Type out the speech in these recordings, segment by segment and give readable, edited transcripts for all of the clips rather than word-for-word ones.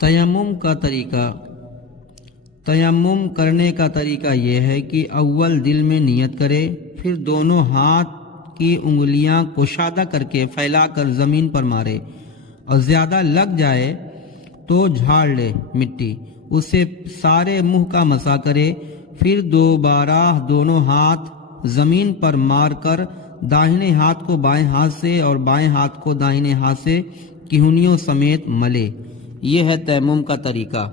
تیمم کا طریقہ۔ تیمم کرنے کا طریقہ یہ ہے کہ اول دل میں نیت کرے، پھر دونوں ہاتھ کی انگلیاں کشادہ کر کے پھیلا کر زمین پر مارے، اور زیادہ لگ جائے تو جھاڑ لے مٹی، اسے سارے منہ کا مسح کرے، پھر دوبارہ دونوں ہاتھ زمین پر مار کر داہنے ہاتھ کو بائیں ہاتھ سے اور بائیں ہاتھ کو داہنے ہاتھ سے کہنیوں سمیت ملے۔ یہ ہے تیمم کا طریقہ۔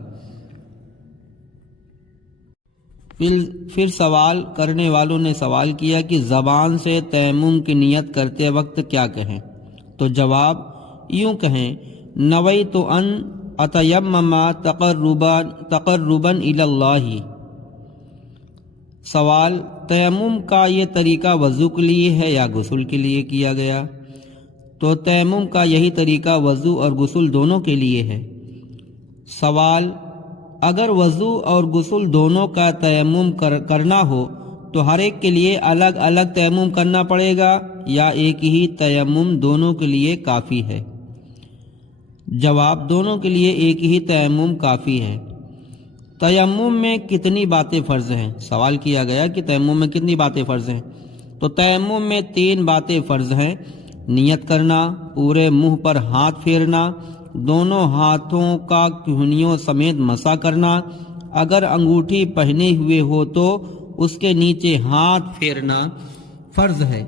پھر سوال کرنے والوں نے سوال کیا کہ زبان سے تیمم کی نیت کرتے وقت کیا کہیں؟ تو جواب یوں کہیں: نویت ان اتیمم تقربا الی اللہ۔ سوال: تیمم کا یہ طریقہ وضو کے لیے ہے یا غسل کے لیے کیا گیا؟ تو تیمم کا یہی طریقہ وضو اور غسل دونوں کے لیے ہے۔ سوال: اگر وضو اور غسل دونوں کا تیمم کرنا ہو تو ہر ایک کے لیے الگ الگ تیمم کرنا پڑے گا یا ایک ہی تیمم دونوں کے لیے کافی ہے؟ جواب: دونوں کے لیے ایک ہی تیمم کافی ہے۔ تیمم میں کتنی باتیں فرض ہیں؟ سوال کیا گیا کہ تیمم میں کتنی باتیں فرض ہیں؟ تو تیمم میں 3 باتیں فرض ہیں: نیت کرنا، پورے منہ پر ہاتھ پھیرنا، دونوں ہاتھوں کا کہنیوں سمیت مسح کرنا، اگر انگوٹھی پہنے ہوئے ہو تو اس کے نیچے ہاتھ پھیرنا فرض ہے،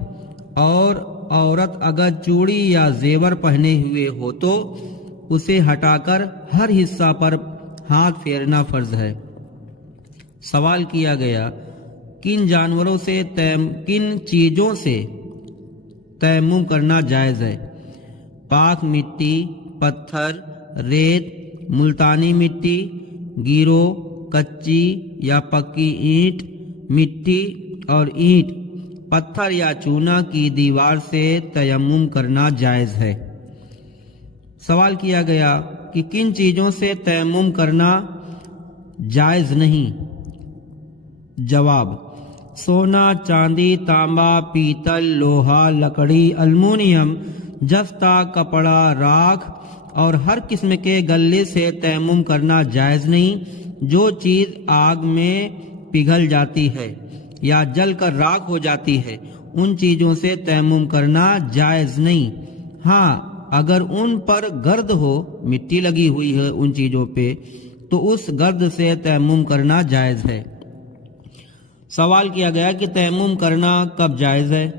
اور عورت اگر چوڑی یا زیور پہنے ہوئے ہو تو اسے ہٹا کر ہر حصہ پر ہاتھ پھیرنا فرض ہے۔ سوال کیا گیا کن چیزوں سے تیمم کرنا جائز ہے؟ پاک مٹی، پتھر، ریت، ملتانی مٹی، گیرو، کچی یا پکی اینٹ، مٹی اور اینٹ، پتھر یا چونا کی دیوار سے تیمم کرنا جائز ہے۔ سوال کیا گیا کہ کن چیزوں سے تیمم کرنا جائز نہیں؟ جواب: سونا، چاندی، تانبا، پیتل، لوہا، لکڑی، المونیم، جستا، کپڑا، راکھ اور ہر قسم کے گلے سے تیمم کرنا جائز نہیں۔ جو چیز آگ میں پگھل جاتی ہے یا جل کر راکھ ہو جاتی ہے ان چیزوں سے تیمم کرنا جائز نہیں۔ ہاں، اگر ان پر گرد ہو، مٹی لگی ہوئی ہے ان چیزوں پہ، تو اس گرد سے تیمم کرنا جائز ہے۔ سوال کیا گیا کہ تیمم کرنا کب جائز ہے؟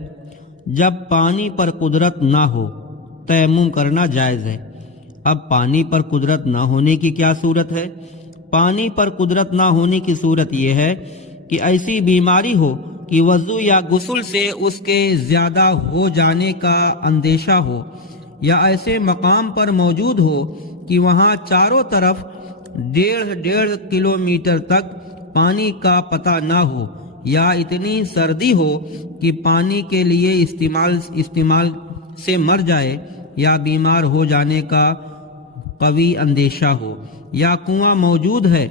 جب پانی پر قدرت نہ ہو تیمم کرنا جائز ہے۔ اب پانی پر قدرت نہ ہونے کی کیا صورت ہے؟ پانی پر قدرت نہ ہونے کی صورت یہ ہے کہ ایسی بیماری ہو کہ وضو یا غسل سے اس کے زیادہ ہو جانے کا اندیشہ ہو، یا ایسے مقام پر موجود ہو کہ وہاں چاروں طرف 1.5 کلومیٹر تک پانی کا پتہ نہ ہو، یا اتنی سردی ہو کہ پانی کے لیے استعمال سے مر جائے یا بیمار ہو جانے کا قوی اندیشہ ہو، یا کنواں موجود ہے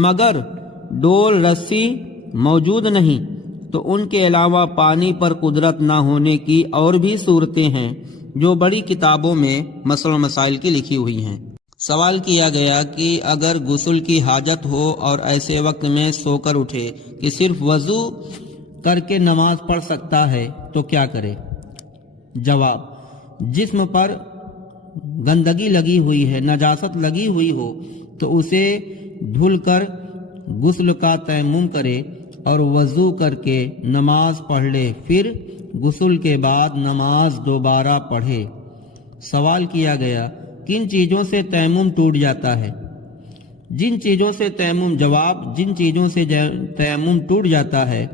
مگر ڈول رسی موجود نہیں، تو ان کے علاوہ پانی پر قدرت نہ ہونے کی اور بھی صورتیں ہیں جو بڑی کتابوں میں مسائل و مسائل کی لکھی ہوئی ہیں۔ سوال کیا گیا کہ اگر غسل کی حاجت ہو اور ایسے وقت میں سو کر اٹھے کہ صرف وضو کر کے نماز پڑھ سکتا ہے تو کیا کرے؟ جواب: جسم پر گندگی لگی ہوئی ہے، نجاست لگی ہوئی ہو تو اسے دھل کر غسل کا تیمم کرے اور وضو کر کے نماز پڑھ لے، پھر غسل کے بعد نماز دوبارہ پڑھے۔ سوال کیا گیا کن چیزوں سے تیمم ٹوٹ جاتا ہے؟ جن چیزوں سے تیمم جن چیزوں سے تیمم ٹوٹ جاتا ہے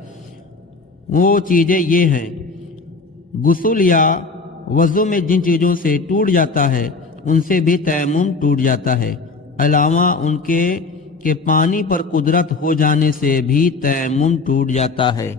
وہ چیزیں یہ ہیں: غسل یا وضو میں جن چیزوں سے ٹوٹ جاتا ہے ان سے بھی تیمم ٹوٹ جاتا ہے، علاوہ ان کے کہ پانی پر قدرت ہو جانے سے بھی تیمم ٹوٹ جاتا ہے۔